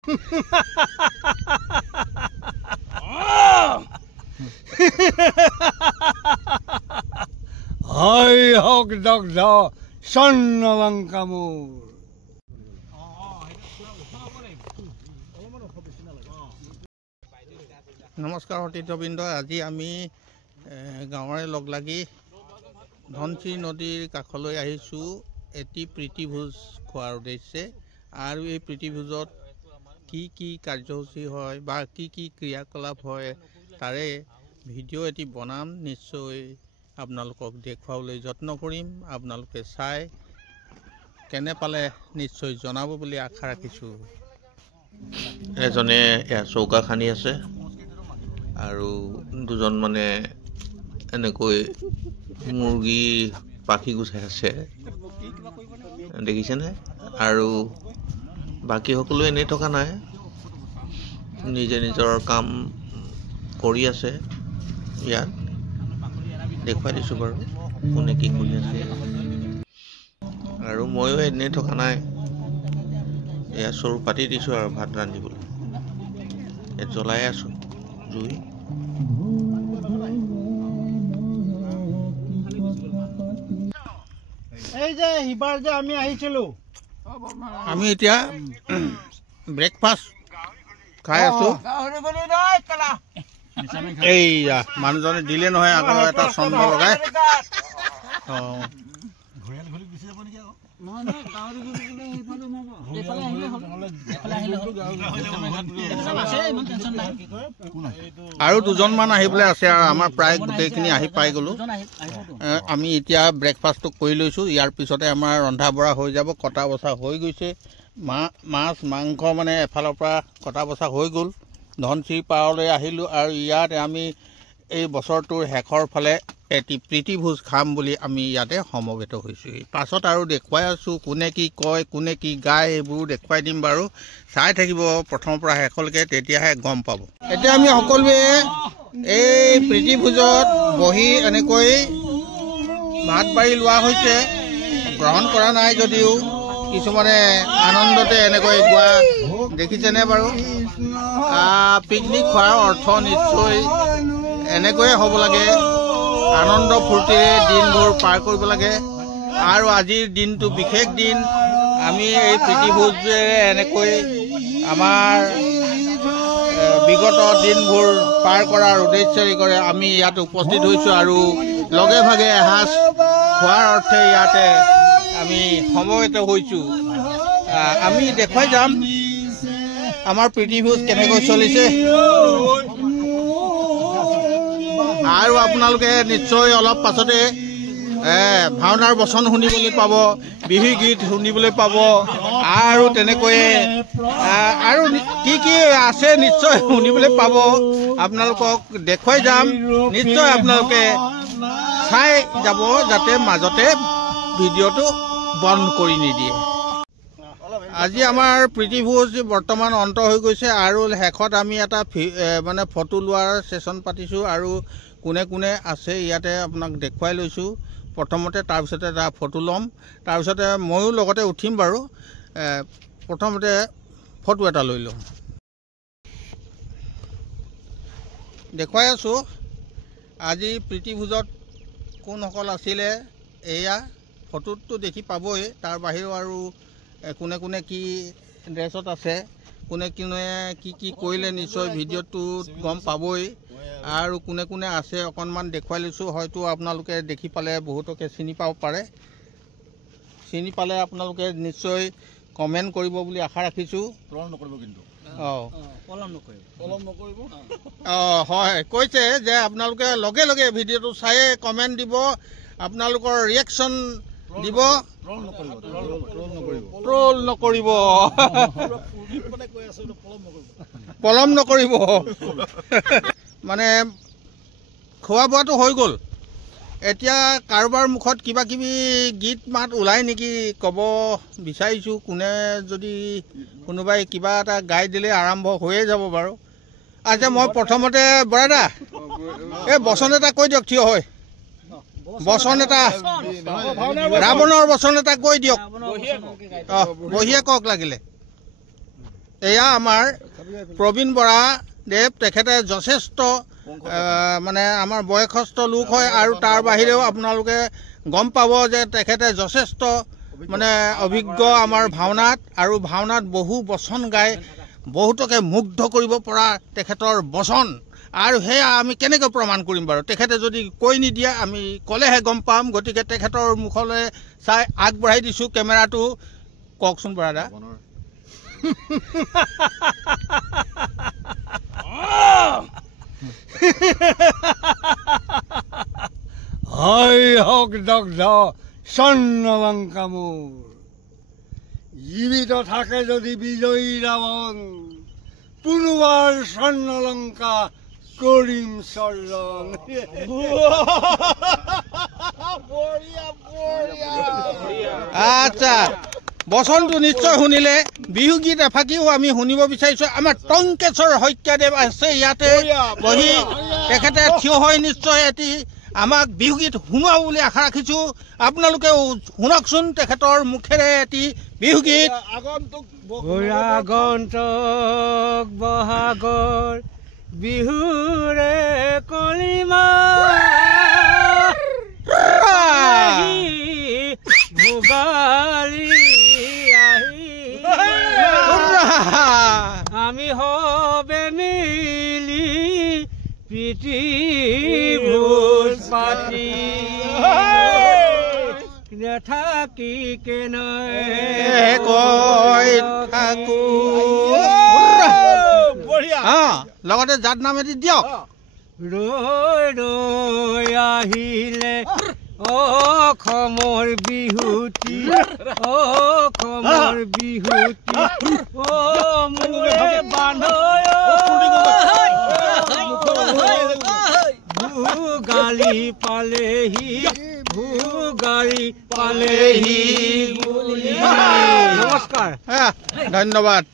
হয় হক দগ্ধ স্বৰ্ণলঙ্কামূৰ। নমস্কাৰ সতীৰ্থবৃন্দ। আজি আমি গাঁৱৰে লগ লাগি ধনশিৰি নদীৰ কাষলৈ আহিছোঁ এটি প্ৰীতিভোজ খোৱাৰ উদ্দেশ্যে। আৰু এই প্ৰীতিভোজত কি কি কাৰ্যসূচী হয় বা কি কি ক্ৰিয়াকলাপ হয় তাৰে ভিডিঅ' এটি বনাম। নিশ্চয় আপোনালোকক দেখুৱাবলৈ যত্ন কৰিম। আপোনালোকে চাই কেনে পালে নিশ্চয় জনাব বুলি আশা ৰাখিছোঁ। এজনে চৌকা খান্দি আছে আৰু দুজন মানে এনেকৈ মুৰ্গী পাখি গুচাই আছে, দেখিছেনে? আৰু বাকী সকলো এনেই থকা নাই, নিজে নিজৰ কাম কৰি আছে। ইয়াত দেখুৱাই দিছোঁ বাৰু কোনে কি কৰি আছে। আৰু ময়ো এনেই থকা নাই, এয়া চৰু পাতি দিছোঁ আৰু ভাত ৰান্ধিবলৈ। ইয়াত জ্বলাই আছোঁ জুই। এই যে সিবাৰ যে আমি আহিছিলোঁ, আমি এতিয়া ব্ৰেকফাষ্ট খাই আছোঁ। এইয়া মানুহজনে দিলে নহয় আকৌ এটা চন্দ্ৰ লগাই। আৰু দুজনমান আহিবলৈ আছে আৰু আমাৰ প্ৰায় গোটেইখিনি আহি পাই গ'লোঁ। আমি এতিয়া ব্ৰেকফাষ্টটো কৰি লৈছোঁ। ইয়াৰ পিছতে আমাৰ ৰন্ধা বঢ়া হৈ যাব। কটা বচা হৈ গৈছে, মাছ মাংস মানে এফালৰ পৰা কটা বচা হৈ গ'ল। ধনশিৰি পাৰলৈ আহিলোঁ আৰু ইয়াত আমি এই বছৰটোৰ শেষৰ ফালে এটি প্ৰীতিভোজ খাম বুলি আমি ইয়াতে সমবেত হৈছোঁ। পাছত আৰু দেখুৱাই আছোঁ কোনে কি কয়, কোনে কি গায়, এইবোৰ দেখুৱাই দিম বাৰু। চাই থাকিব প্ৰথমৰ পৰা শেষলৈকে, তেতিয়াহে গম পাব। এতিয়া আমি সকলোৱে এই প্ৰীতিভোজত বহি এনেকৈ ভাত বাঢ়ি লোৱা হৈছে। গ্ৰহণ কৰা নাই যদিও কিছুমানে আনন্দতে এনেকৈ গোৱা দেখিছেনে বাৰু? পিকনিক খোৱাৰ অৰ্থ নিশ্চয় এনেকৈয়ে হ'ব লাগে। আনন্দ ফূৰ্তিৰে দিনবোৰ পাৰ কৰিব লাগে। আৰু আজিৰ দিনটো বিশেষ দিন। আমি এই প্ৰীতিভোজেৰে এনেকৈ আমাৰ বিগত দিনবোৰ পাৰ কৰাৰ উদ্দেশ্যেৰে কৰে আমি ইয়াত উপস্থিত হৈছোঁ আৰু লগে ভাগে এসাঁজ খোৱাৰ অৰ্থে ইয়াতে আমি সমবেত হৈছোঁ। আমি দেখুৱাই যাম আমাৰ প্ৰীতিভোজ কেনেকৈ চলিছে। আৰু আপোনালোকে নিশ্চয় অলপ পাছতে ভাওনাৰ বচন শুনিবলৈ পাব, বিহু গীত শুনিবলৈ পাব, আৰু তেনেকৈয়ে আৰু কি কি আছে নিশ্চয় শুনিবলৈ পাব। আপোনালোকক দেখুৱাই যাম, নিশ্চয় আপোনালোকে চাই যাব, যাতে মাজতে ভিডিঅ'টো বন্ধ কৰি নিদিয়ে। আজি আমাৰ প্ৰীতিভোজ বৰ্তমান অন্ত হৈ গৈছে আৰু শেষত আমি এটা মানে ফটো লোৱাৰ ছেশ্যন পাতিছোঁ। আৰু কোনে কোনে আছে ইয়াতে আপোনাক দেখুৱাই লৈছোঁ প্ৰথমতে, তাৰপিছতে এটা ফটো ল'ম, তাৰপিছতে ময়ো লগতে উঠিম বাৰু। প্ৰথমতে ফটো এটা লৈ লওঁ। দেখুৱাই আছোঁ আজি প্ৰীতিভোজত কোনসকল আছিলে। এয়া ফটোততো দেখি পাবই, তাৰ বাহিৰেও আৰু কোনে কোনে কি ড্ৰেছত আছে, কোনে কোনে কি কি কৰিলে নিশ্চয় ভিডিঅ'টোত গম পাবই। আৰু কোনে কোনে আছে অকণমান দেখুৱাই লৈছোঁ। হয়তো আপোনালোকে দেখি পালে বহুতকে চিনি পাব পাৰে। চিনি পালে আপোনালোকে নিশ্চয় কমেণ্ট কৰিব বুলি আশা ৰাখিছোঁ। হয়, কৈছে যে আপোনালোকে লগে লগে ভিডিঅ'টো চায়ে কমেণ্ট দিব, আপোনালোকৰ ৰিয়েকশ্যন দিব, ট্ৰল নকৰিব, পলম নকৰিব। মানে খোৱা বোৱাটো হৈ গ'ল, এতিয়া কাৰোবাৰ মুখত কিবা কিবি গীত মাত ওলাই নেকি ক'ব বিচাৰিছোঁ। কোনে যদি কোনোবাই কিবা এটা গাই দিলে আৰম্ভ হৈয়ে যাব বাৰু। আচ্ছা, মই প্ৰথমতে বৰাদা এই বচন এটা কৈ দিয়ক, থিয় হয় বচন এটা, ৰাৱণৰ বচন এটা কৈ দিয়ক। বহিয়ে কওক লাগিলে। এয়া আমাৰ প্ৰবীণ বৰা দেৱ, তেখেতে যথেষ্ট মানে আমাৰ বয়সস্থ লোক হয় আৰু তাৰ বাহিৰেও আপোনালোকে গম পাব যে তেখেতে যথেষ্ট মানে অভিজ্ঞ আমাৰ ভাওনাত, আৰু ভাওনাত বহু বচন গাই বহুতকে মুগ্ধ কৰিব পৰা তেখেতৰ বচন। আৰু সেয়া আমি কেনেকৈ প্ৰমাণ কৰিম বাৰু? তেখেতে যদি কৈ নিদিয়ে আমি ক'লেহে গম পাম। গতিকে তেখেতৰ মুখলৈ চাই আগবঢ়াই দিছোঁ কেমেৰাটো। কওকচোন বৰাদা। হয় হওক দগ্ধ স্বর্ণলঙ্কা মোর, জীবিত থাকে যদি বিজয়ী রাবণ, পুনবার স্বর্ণলঙ্কা করিম স্বর্ণ। আচ্ছা, বচনটো নিশ্চয় শুনিলে। বিহুগীত এফাঁকিও আমি শুনিব বিচাৰিছোঁ। আমাৰ টংকেশ্বৰ শইকীয়াদেৱ আছে ইয়াতে বহি, তেখেতে থিয় হৈ নিশ্চয় এটি আমাক বিহুগীত শুনোৱা বুলি আশা ৰাখিছোঁ। আপোনালোকেও শুনকচোন তেখেতৰ মুখেৰে এটি বিহুগীত। আগন্তুক বহাগৰ বিহুৰে কলিমা ভোগালী আহি, আমি হবে মিলি পিটি ভোজ পাতি, নেথাকি কেনয় কৈ থাকো। লগতে যাত নাম এটি দিয়ক। ৰৈ ৰৈ আহিলে অসমৰ বিহুতি, অসমৰ বিহুতি, মোৰে বান্ধৈ ভোগালী পালেহি, ভোগালী পালেহি। নমস্কাৰ, ধন্যবাদ।